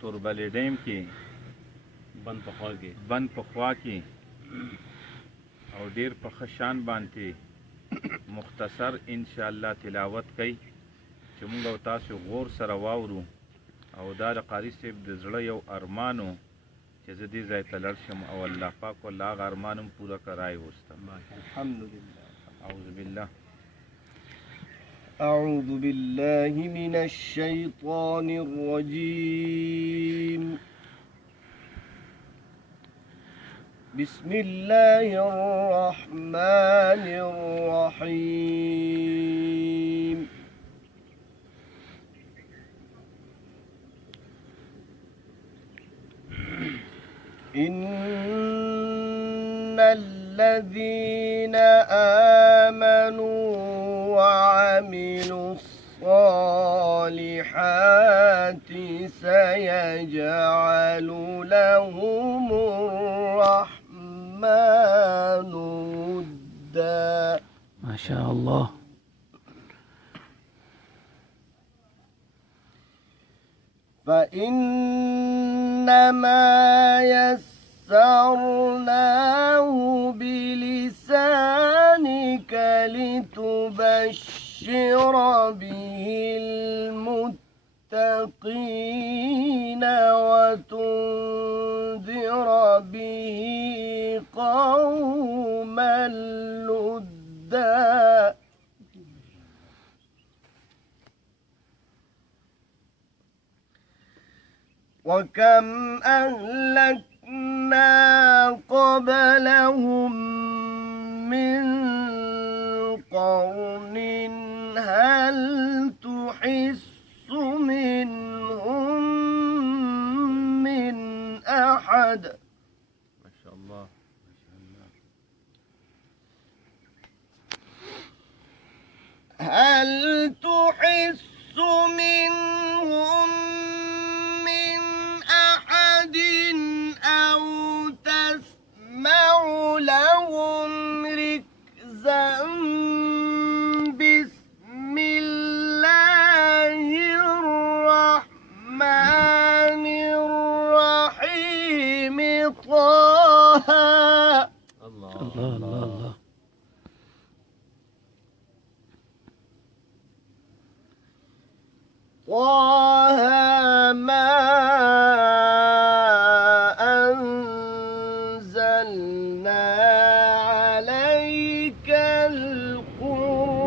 توربل ډیم کې بند په خوا کې او ډیر په خشان باندې مختصر ان شاء الله تلاوت کوي چې موږ او تاسو غور سره واورو او دا د قاری صاحب د زړه یو ارمانو چې زه دې ځای ته لاړ شم او الله پاک والله هغه ارمان هم پوره کړای وستم. الحمدلله. أعوذ أعوذ بالله بالله من الشيطان الرجيم. بسم الله الرحمن الرحيم. إن الذين آمنوا وعملوا الصالحات سيجعل لهم الرحمن ودا. ما شاء الله. فإنما يسرناه بلسانك لتبشر به المتقين وتنذر به قوما لدا. وكم أهلكنا قبلهم من قرن هل تحس منهم من أحد. ما شاء الله ما شاء الله. هل تحس منهم من أحد أو تسمع لهم ركزا. بسم الله الرحمن الرحيم. طه. الله الله. طه ما أنزلنا عليك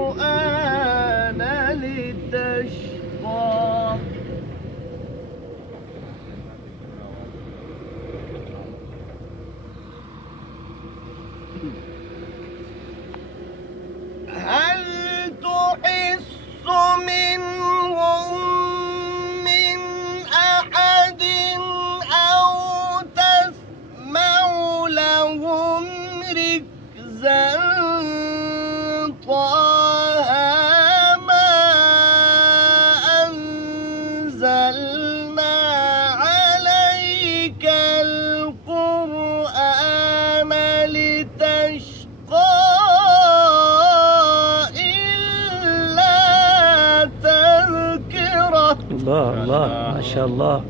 القرآن لتشقى. هل تحس منهم من أحد أو تسمع لهم ركزا. طه ما أنزلنا عليك القرآن لتشقى إلا تذكرة. الله الله ما شاء الله.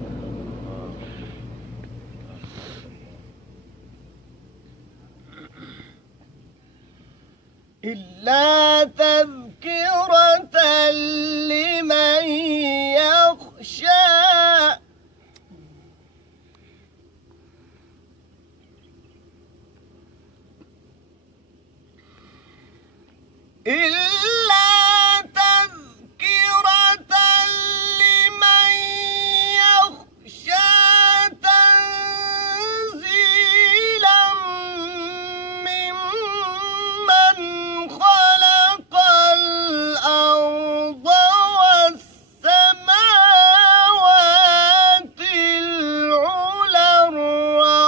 إلا تذكرة لمن يخشى. إلا تذكرة لمن يخشى. تنزيلا ممن خلق الأرض والسماوات العلى.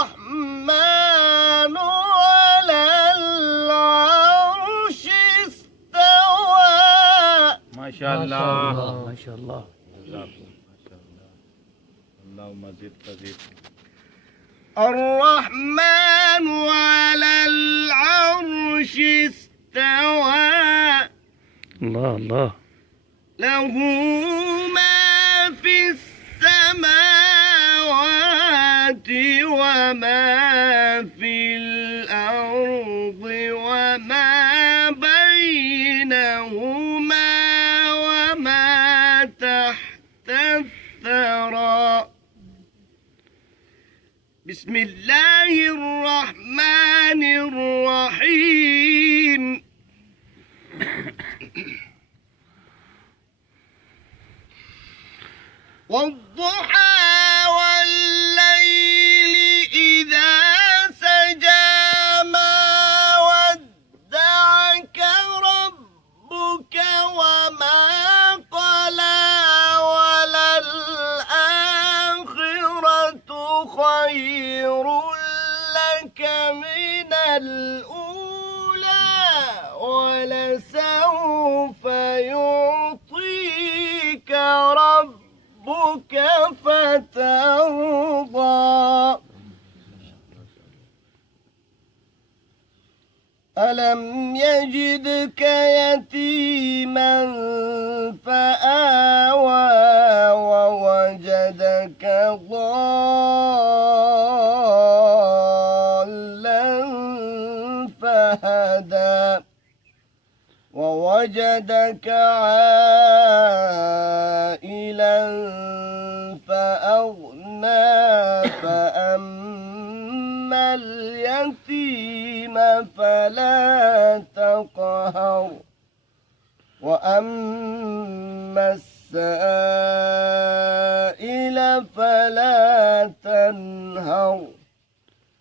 الرحمن على العرش استوى. ما شاء الله ما شاء الله. جزاكم ما شاء الله. اللهم زد فزد. الرحمن على العرش استوى. الله الله. له ما في السماوات وما في الأرض وما بينهما وما تحت الثرى. بسم الله الرحمن الرحيم. والضحى والليل إذا سجى ما ودعك ربك وما قلى وللآخرة خير لك من الأولى ولسوف يعطيك ربك فترضى. ألم يجدك يتيما فآوى ووجدك ضالا فهدى ووجدك عائلا فأغنى فأما اليتيم فلا تقهر وأما السائل فلا تنهر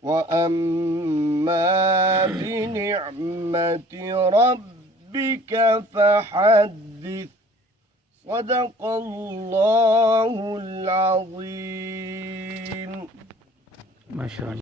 وأما بنعمة ربك فحدث. صدق الله العظيم. ما شاء الله.